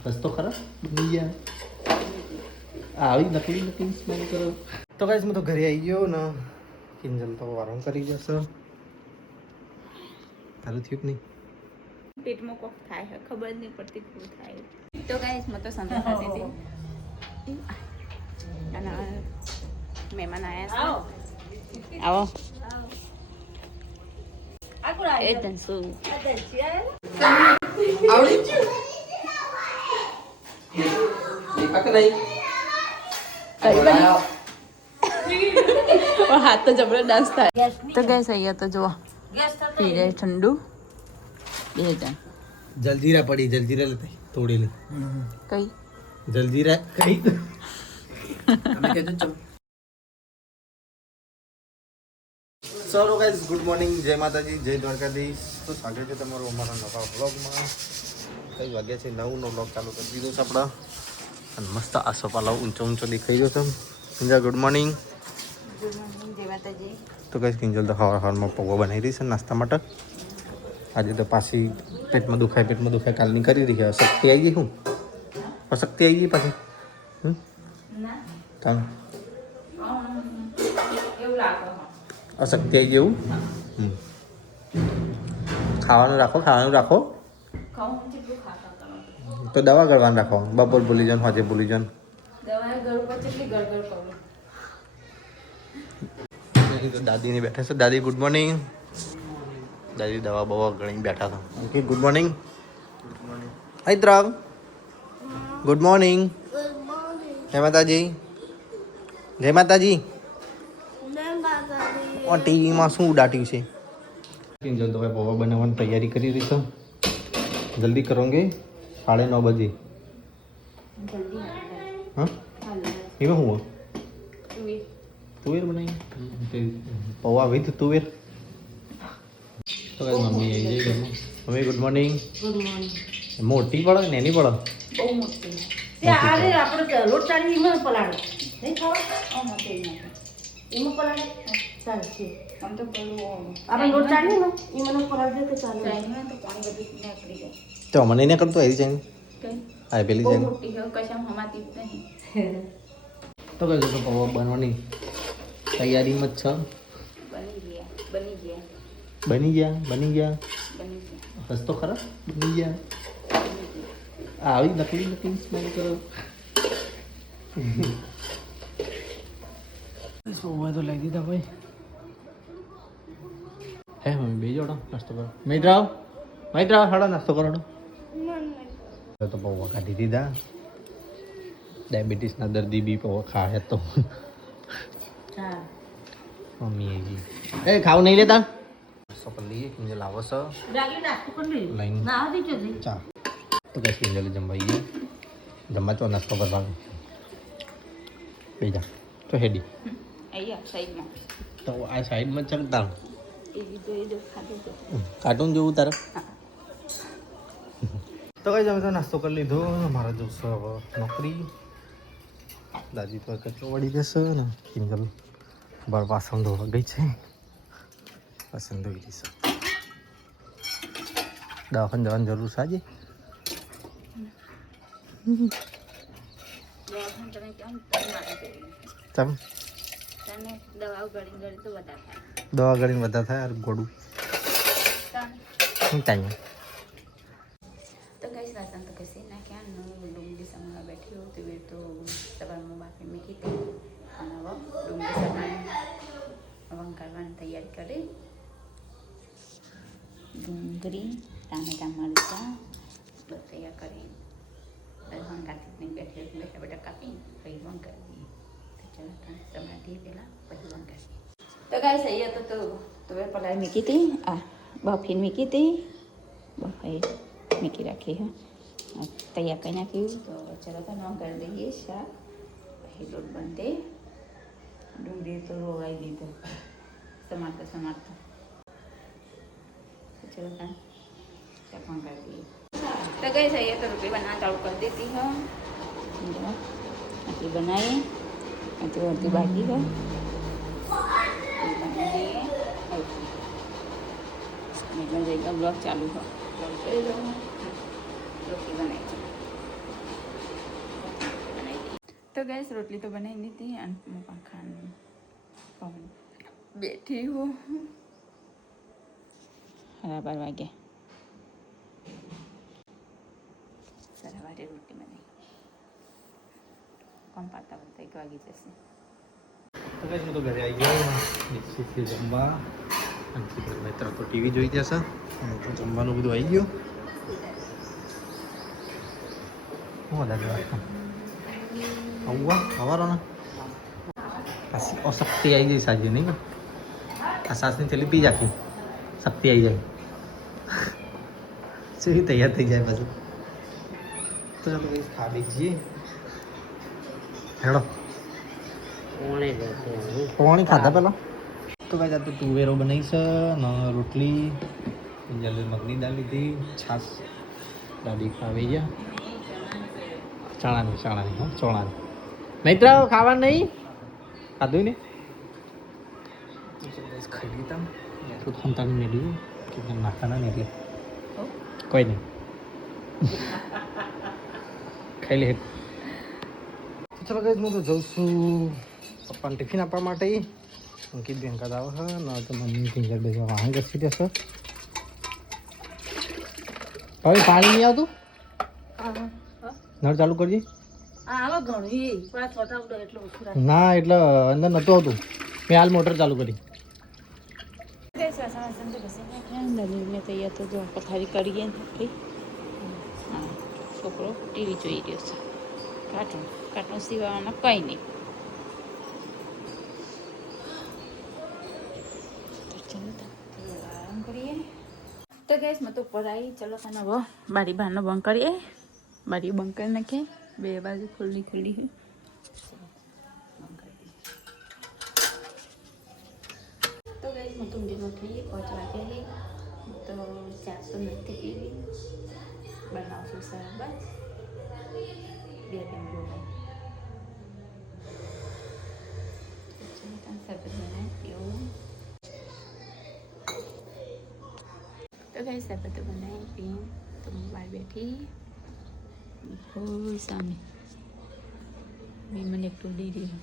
बस तो खरा बनी गया આવી નકલી નકલી સ્મેલ કરો તો ગાઈસ હું તો ઘરે આવી ગયો ને કિંજલ તો આરામ કરી જશે તારું થયું કે નહીં પેટમાં કોક થાય છે ખબર નહીં પડતી શું થાય તો ગાઈસ હું તો સંધા ખાતી હતી અને મહેમાન આવ્યા છે આવો એ ધનસુ આવડી ગયું દેખા કે નહીં હાથ તો જબરદસ્ત થાય તો ગેસ અહીંયા તો જો પી જાય ઠંડુ 2000 જલજીરા પડી જલજીરા લેતા તોડેલી કઈ જલજીરા કઈ અમે કેજો ચલ સૌ ગાઈસ ગુડ મોર્નિંગ જય માતાજી જય દ્વારકાધીશ તો સ્વાગત છે તમારું અમારા નવા બ્લોગમાં કઈ વાગ્યા છે 9 નો બ્લોગ ચાલુ કરી દીધો છે આપણા અને મસ્ત આસો પાલાવ ઊંચો ઊંચો દેખાઈ ગયો છે કિંજલ ગુડ મોર્નિંગ જય માતાજી તો ગાઈસ કિંજલ તો હવારમાં પૌવા બનાવી રહી છે નાસ્તા માટે આજે તો પાછી પેટમાં દુખાય કાલની કરી રહી છે શક્તિ આવી ગઈ શું અશક્તિ આવી ગઈ પાછી ચાલો અશક્તિ આવી ગઈ એવું ખાવાનું રાખો તો દવા ગળવાનું રાખો બપોર ભૂલી જાઓ આજે ભૂલી જાઓ દાદીને બેઠા છે દાદી ગુડ મોર્નિંગ દાદી દવા બવા ગણી બેઠા હતા ઓકે ગુડ મોર્નિંગ હૈદરાબ ગુડ મોર્નિંગ જય માતાજી ટીવીમાં શું ઉડાટ્યું છે કિંજલ તો ભાઈ પૌવા બનાવવાની તૈયારી કરી રહી છે જલ્દી કરોગે 9:30 બજે હા એમાં હું તુવેર બનાવી પૌવા વિથ તુવેર તો કઈ મમ્મી આવી જઈ ઘરમાં મમ્મી ગુડ મોર્નિંગ મોટી પડે ને એની પડે બહુ મોટી આપણે લોટ ચાલી એમાં પલાળે નહીં ખાવા એમાં પલાળે ચાલશે આમ તો પેલું આપણે લોટ ચાલી ને એમાં પલાળી દે તો ચાલે ચાઈમાં તો પાણી બધું નીકળી જાય તો મને એને કરતો આવી જાય કઈ હા પેલી બહુ જાય મોટી છે કશામ હમાતી જ નહીં તો કઈ તો પૌવા બનવાની તૈયારીમાં જ છે બની ગયા બની ગયા બસ તો ખરા બની ગયા આવી નકલી સ્મેલ કરો પૌવા તો લઈ દીધા ભાઈ હે મમ્મી બે જોડો નાસ્તો કરો મૈત્રાવ હાડો નાસ્તો કરો તો પૌવા કાઢી દીધા ડાયાબિટીસના દર્દી બી પૌવા ખાય તો મમ્મી એ ખાવ નહીં લેતા નાસ્તો કરી લઈએ કિંજલ આવો છો લઈને ચા તો કઈ કિંજલ જમવાઈ ગઈ જમવા તો નાસ્તો કરવાનો બેજા તો હેડી અહીંયા સાઈડમાં તો આ સાઈડમાં ચમતા એ જો ખાધું તો કાર્ટૂન જોવું તારે તો કઈ તમે તો નાસ્તો કરી લીધો મારા જોશે હવે નોકરી દાદી તો કચરો વળી જશે ને કિંજલ બાર વાસણ ધોવા ગઈ છે વાસણ ધોઈ જશે દવાખાને જવાની જરૂર છે આજે ચમ દવા ગળીને વધારે થાય યાર ગોડું શું ટાઈમ તો કઈ રાતન તો કઈ નાખ્યા ડુંગળી સમાવા બેઠી હોઉં તો તો સવારમાં બાફી મૂકી હતી અને હવે ડુંગળી સમાવી વંકારવાની તૈયારી કરી ડુંગળી ટામેટા મરચાં બધું તૈયાર કરી વંકારથી બેઠા બેઠા કાપી પછી વંકારી દઈએ તો ચાલો સમાધી પહેલાં પછી વંકારી તો ગાઈસ અહીંયા તો તુવેર પલાળી મૂકી હતી આ બફીને મૂકી હતી બફાઈ મૂકી રાખી હે તૈયાર કરી નાખ્યું તો ચાલો તો નામ કરી દઈએ શાક પછી લોટ બંધે ડુંગળી તો રોવાઈ દીધો સમારતા ચલો ત્યાં શાક પણ કરી દઈએ તો ગાઈસ અહીંયા તો રોટલી બનાવવા ચાલુ કરી દેતી હો આટલી બનાવી આટલી અડધી બાકી હોય બ્લોગ ચાલુ હોય રોટલી બનાવી તો ગેસ રોટલી તો બનાવી દીધી અને હું ખાવાનું પવન બેઠી હું 12 વાગ્યા સવારે રોટલી બનાવી કોમ પાતા વળતા 1 વાગી જશે તો ગાઈસ હું તો ઘરે આવી ગયો નિશ્ચિતથી જમવા અને સિદ્ધાર્થ મિત્ર તો ટીવી જોઈ જશે અને તો જમવાનું બધું આવી ગયું હું દાદા આવું સવારો ને પાછી અશક્તિ આવી જાય સાંજે નહીં આ સાસની થેલી પી જાખી શક્તિ આવી જાય શું તૈયાર થઈ જાય પાછું તો ચાલો કંઈ ખાલી જઈએ હેડો પોણી ખાધા પેલા તો ભાઈ આ તો તુવેરો બનાવી છે ને રોટલી જલ્દી મગની દાળ લીધી છાશ દાદી ખાવી ગયા ચણાની હા ચોણાની નહીં તો ખાવાનું નહીં ખાધું ને ખાઈ લીધા એટલું ખંતાની મેળવ્યું કે નાખાના ને એટલે કોઈ નહીં ખાઈ લે ચાલો કઈ હું તો જઉં છું પપ્પાને ટિફિન આપવા માટે અંકિત બેંકાત આવે છે ન તો મમ્મી ફિંગર બેસવા વાહન ઘસી દેશે હવે પાણી નહીં આવતું નળ ચાલુ કરજે ના એટલે અંદર નહોતું આવતું મેં હાલ મોટર ચાલુ કરી તૈયાર તો જો પથારી કરીએ છોકરો ટીવી જોઈ રહ્યો છે કાર્ટૂન સિવાયના કંઈ નહીં આરામ કરીએ તો ગેસ મેં તો ઉપર આવી ચલો તને હવે બારી બહારનો બંધ કરીએ બારી બંધ કરી નાખીએ બે બાજુ ખુલ્લી બંધ કરી દઈએ તો ગેસ મેં ઊંડીમાં થઈએ 5 વાગે તો ચા તો નથી પીવી બનાવશું સરબત 2 લીંબુ સરબત બનાવી પીવું તો કઈ સરબત બનાવી પી તો હું બહાર બેઠી ફૂલ સામે મને એકટું દઈ રહ્યું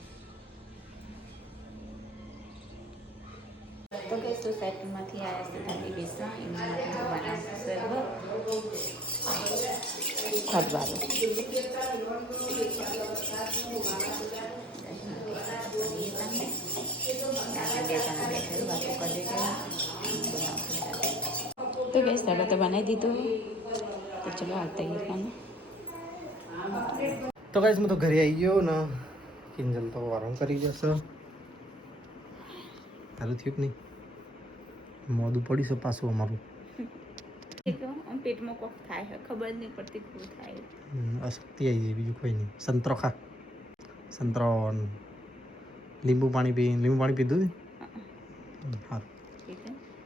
તો કઈ સોસાયટીમાંથી આવ્યા છે દાદી બેસવા એમના માટે હું બનાવશું સરબત ખડવાનું તો ગેસ સરબત બનાવી દીધું તો ચલો આવતા ખાવાનું તો ગાઈસ હું તો ઘરે આવી ગયો ને કિંજલ તો આરામ કરી જશે તારું થયું કે નહીં મોડું પડી છે પાછું અમારું પેટમાં કોક થાય ખબર નહીં પડતી શું થાય અશક્તિ આવી જાય બીજું કોઈ નહીં સંતરો ખા સંતરો લીંબુ પાણી પીધું ને હા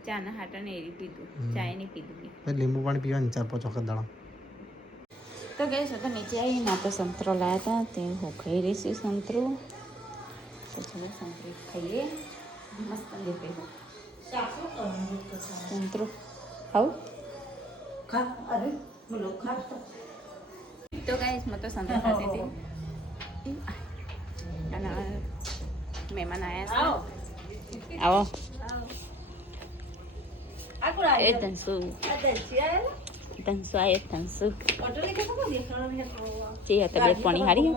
ચાના હાટા ને એરી પીધું ચાય નહીં પીધું લીંબુ પાણી પીવાની 4-5 વખત દાડા તો ગઈ તો નીચે આવી ના તો સંતરો લાવ્યા હતા તે હું ખાઈ રહી છું સંતરો તો ચલો સંતરો ખાઈએ મસ્ત દેખાય સંતરો ખાવું તો ગાઈસ મેં તો સંતરા ખાતી હતી અને મહેમાન આવ્યા છે આવો એ ધનસુ આવ્યો ધનસુ જે તબિયત પાણી હારી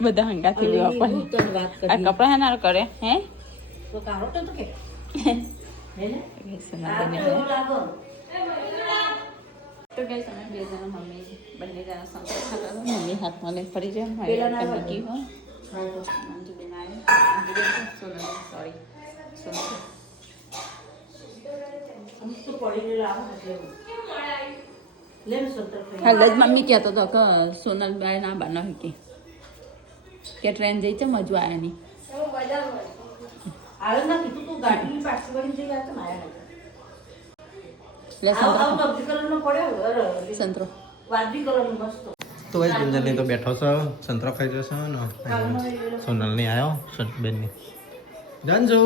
બધા હંગાથી લેવા પડે આ કપડા હાનાર કરે હે તો ગઈ તમે 2 જણા મમ્મી બંને જણા સંતોષ ખાતા મમ્મી હાથમાં લઈને ફરી જાય મારી કી હોય મંજુબેન આવ્યો સોરી હાલ જ મમ્મી કહેતો હતો કે સોનલબાઈ ના બનાવી કે ટ્રેન જઈ છે મજવા આવ્યા નહીં સંતરો તો ભાઈ ગુંજનની તો બેઠો છો સંતરો ખાઈ જશો ને સોનલની આવ્યો બેનની જાનજુ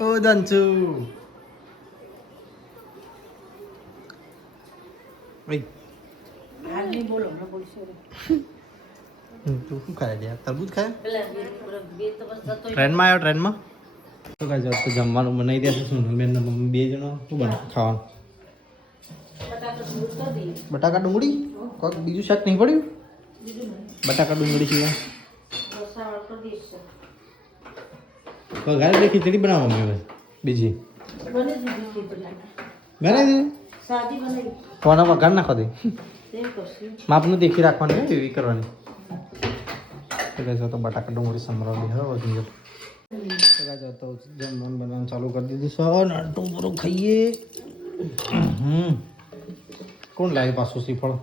ઓ જાનજુ ભાઈ હાલ નહીં બોલો હમણાં બોલશો રે. તું શું ખાય યાર તરબૂચ ખાય પેલા બે તો બસ જતો ટ્રેનમાં આવ્યો ટ્રેનમાં તો કાંઈ તો જમવાનું બનાવી દે છે સોનલબેન ને મમ્મી બે જણો શું બનાવ ખાવાનું બટાકા દૂધ કરી દઈએ. બટાકા ડુંગળી કોઈક બીજું શાક નહીં પડ્યું બીજું નહીં. બટાકા ડુંગળી સિવાય રસાવાળો કરી દઈશું. વઘારેલી ખીચડી બનાવવા હવે બીજી બની દીધી ખીચડી. બનાવી દે સાદી બનાવી. કોના વઘાર નાખો દે તેમ કરશું. માપનું દેખી રાખવાની હોય એવી કરવાની તો કહેજો તો બટાકા ડુંગળી સંભળાવ દે હવે વધી ગયો તો જમવાનું બનાવવાનું ચાલુ કરી દીધું સર નાટું બરું ખાઈએ કોણ લાવે પાછું શ્રીફળ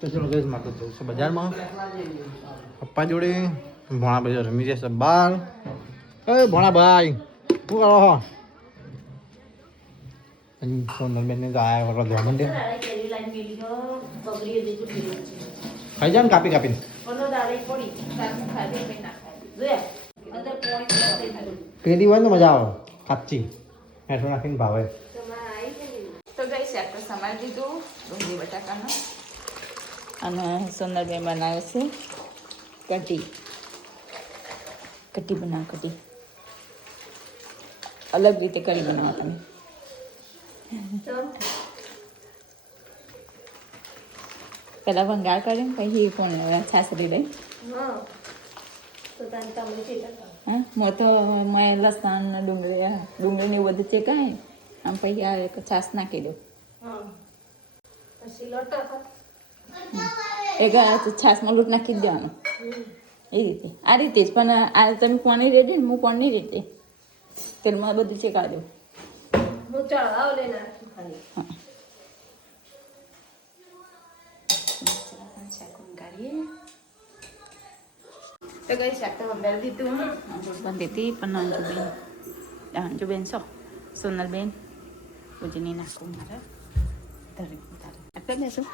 તો ચલો ગેસ માટે જવું છે બજારમાં પપ્પા જોડે ભોણા બજાર રમી જશે બાર એ ભોણા ભાઈ શું કરો છો સોનલબેન ને તો આયા વગર ધ્યાન મંડે ખાઈ જાય ને કાપી કાપીને પેલી હોય ને મજા આવે કાચી હેઠો નાખીને ભાવે તો ગઈ શાક તો સમારી દીધું ડુંગળી બટાકાનું અને સુંદરબેન બનાવે છે કઢી બનાવ કઢી અલગ રીતે કરી બનાવો તમે પેલા ભંગાર કરીને પછી કોણ છાસરી લઈ હા હું તો મેં લસણ ડુંગળી ને એવું બધું ચેકાય આમ પછી આ એક છાસ નાખી દઉં એક છાસમાં લોટ નાખી જ દેવાનો એ રીતે આ રીતે જ પણ આ તમે કોની રેડી ને હું કોની રીતે તેલમાં બધું ચેકા દઉં તો ગઈ શાક તો બંધારી દીધું બંધી હતી પણ અંજુબેન છો સોનલબેન પૂજની નાખું મારે ધરી આપી દેશું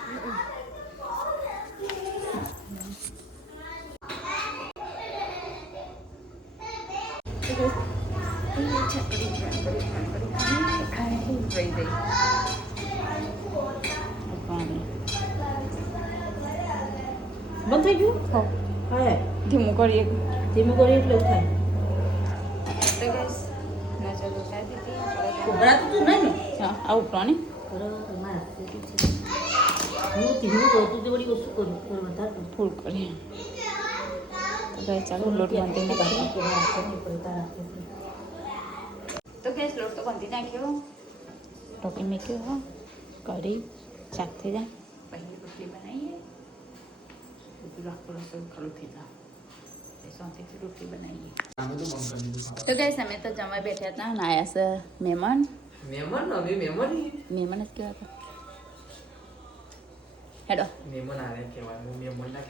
બંધ થઈ ગયું હા ધીમું કરીએ ધીમું કરી એટલે થાય તો ગઈશ નજર ઉતારી દીધી ઉભરાતું તું નહીં ને હા આવું પ્રાણી બરાબર મારા હું ધીમું કરતું તે વળી વસ્તુ કરું વધારતું ફૂલ કરીએ તો ગઈ ચાલો લોટ બાંધી નાખીએ તો ગેસ લોટ તો બાંધી નાખ્યો ટોપી મૂક્યો હા કઢી શાક થઈ જાય પછી રોટલી બનાવીએ બધું રાખો રસોઈ ખરું થઈ જાય શાંતિથી રોટલી બનાવીએ તો ગેસ અમે તો જમવા બેઠા હતા અને આવ્યા છે મહેમાન મહેમાન જ કેવા હતા હેડો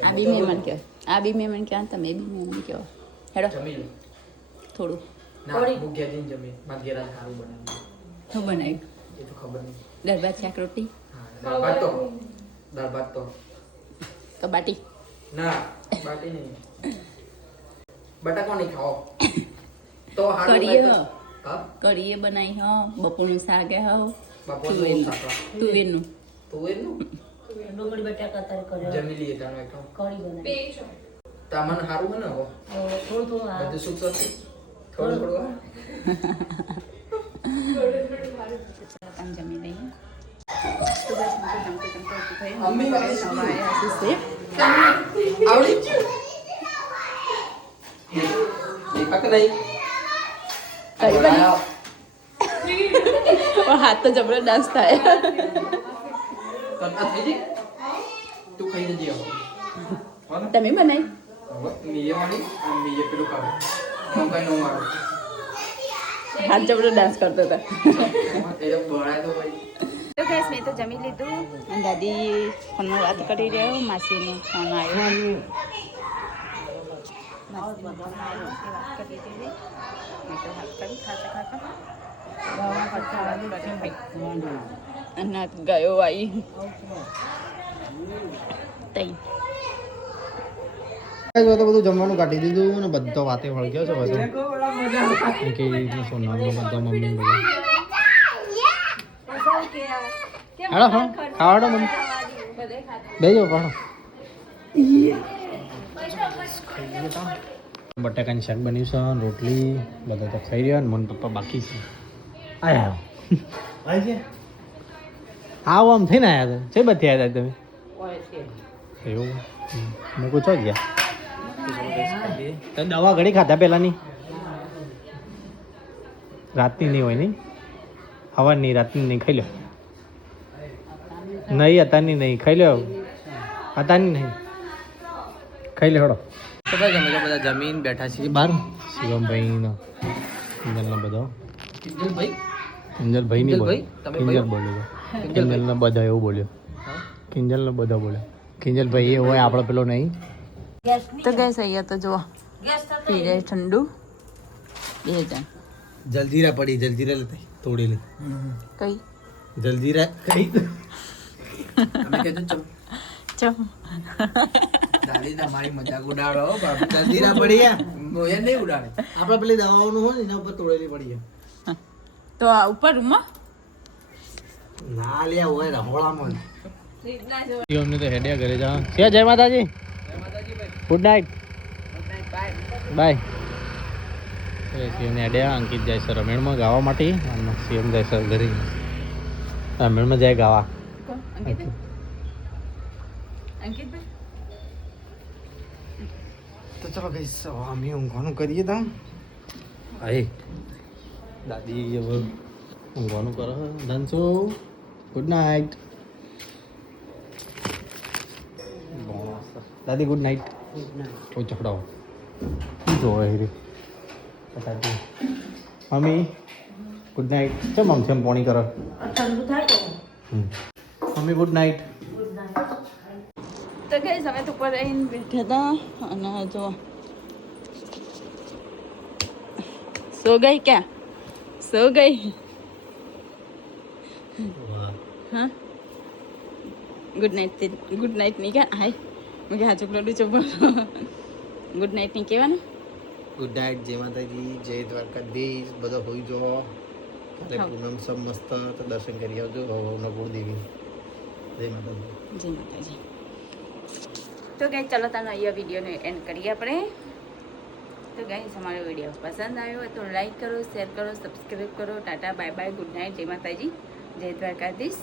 આ બી મહેમાન કહેવાય આ બી મહેમાન કહેવાય તમે બી મહેમાન કહેવાય હેડો થોડું શું બનાવ્યું દાળ ભાત શાક રોટી કબાટી બટાકો નહીં ખાઓ તો કરીએ બનાવી હો બપોરનું શાક હો બપોરનું શાક તુવેરનું ડુંગળી બટાકા તારે કરે જમી લઈએ તાનો એક કઢી બનાવી તામન હારું બનાવો થોડું થોડું બધું સુખ સર થોડું થોડું પણ જમી લઈએ તો બસ હું તો જમતે જમતે ઓછું થયું મમ્મી કરે સવારે હશે આવડી ગયું એક નહીં કરી બની હાથ તો જબરો ડાન્સ થાય થઈ જઈ તું ખાઈ જજે તમે બનાવી મીએ વાળી મીએ પેલું કાઢો હું કઈ નો મારું હાથ જબરો ડાન્સ કરતો હતા એ બળાય તો ભાઈ તો ગેસ મેં તો જમી લીધું અને દાદી ફોનમાં વાત કરી રહ્યો માસીનો ફોન આવ્યો માસીનો ફોન આવ્યો એ વાત કરી દીધી મેં તો વાત કરી ખાતા ખાતા અને ગયો આવી તઈ તો બધું જમવાનું કાઢી દીધું ને બધો વાતે વળગ્યો છે બધો કે સોનાનો બધો મમ્મી બધો હાલો હા ખાવાડો મમ્મી બેજો પાડો બટાકાની શાક બન્યું છે રોટલી બધા તો ખાઈ રહ્યા ને મન પપ્પા બાકી છે આયા છે આવો આમ થઈને આવ્યા હતા છે બધી આવ્યા તમે એવું મેં પૂછો ગયા તો દવા ઘડી ખાધા પહેલાંની રાતની નહીં હોય નહીં હવાની રાતની નહીં ખાઈ લો નહીં અત્યારની નહીં ખાઈ લો અત્યારની નહીં ખાઈ લે હળો તો ભાઈ અમે તો બધા જમીન બેઠા છીએ બહાર શિવમભાઈનો કિંજલનો બધો કિંજલભાઈ નહીં બોલ્યો કિંજલ બોલ્યો કિંજલનો બધા એવું બોલ્યો કિંજલનો બધા બોલ્યો કિંજલભાઈ એ હોય આપણો પેલો નહીં તો ગેસ અહીંયા તો જુઓ પી જાય ઠંડુ 2000 જલજીરા પડી જલજીરા લેતા તોડેલી કઈ જલજીરા કઈ અમે કીધું ચમ ચમ દાદી ના મારી મજાક ઉડાડો હો બાપુ જલજીરા પડી યા મોયા નહીં ઉડાડે આપણે પેલી દવાઓનું હોય ને એના ઉપર તોડેલી પડી છે તો આ ઉપર રૂમમાં ના લ્યા હોય રહોળામાં અમને તો હેડ્યા ઘરે જા છે જય માતાજી ગુડ નાઇટ બાય શિવને હેડ્યા અંકિત જાય છે રમેણમાં ગાવા માટે અને શિવમ જાય છે ઘરે રમેણમાં જાય ગાવા તો ચલો કઈ અમે ઊંઘવાનું કરીએ તા અરે દાદી હવે ઊંઘવાનું કરો ધનસો ગુડ નાઇટ દાદી ગુડ નાઇટ ઓ ચકડાવો જો રે દાદી મમ્મી ગુડ નાઇટ ચમ આમ છે પોણી કરો ઠંડુ થાય તો મમ્મી ગુડ નાઇટ તો ગઈ અમે તો ઉપર આવીને બેઠા હતા અને જો સો ગઈ ક્યાં સો ગઈ હા ગુડ નાઇટ નહીં ક્યાં હાય મેં હા ચોકલો ડૂચો બોલો ગુડ નાઇટ નહીં કહેવાનું ગુડ નાઇટ જય માતાજી જય દ્વારકાધીશ બધો હોઈ જો કાલે પૂનમ સબ મસ્ત તો દર્શન કરી આવજો નકુળ દેવી જય માતાજી જય માતાજી તો ગઈ ચલો તાનો અહીંયા વિડીયોને એન્ડ કરીએ આપણે તો ગાઈસ અમારો વિડીયો પસંદ આવ્યો હોય તો લાઈક કરો શેર કરો સબસ્ક્રાઈબ કરો Tata bye bye good night જય માતાજી જય દ્વારકાધીશ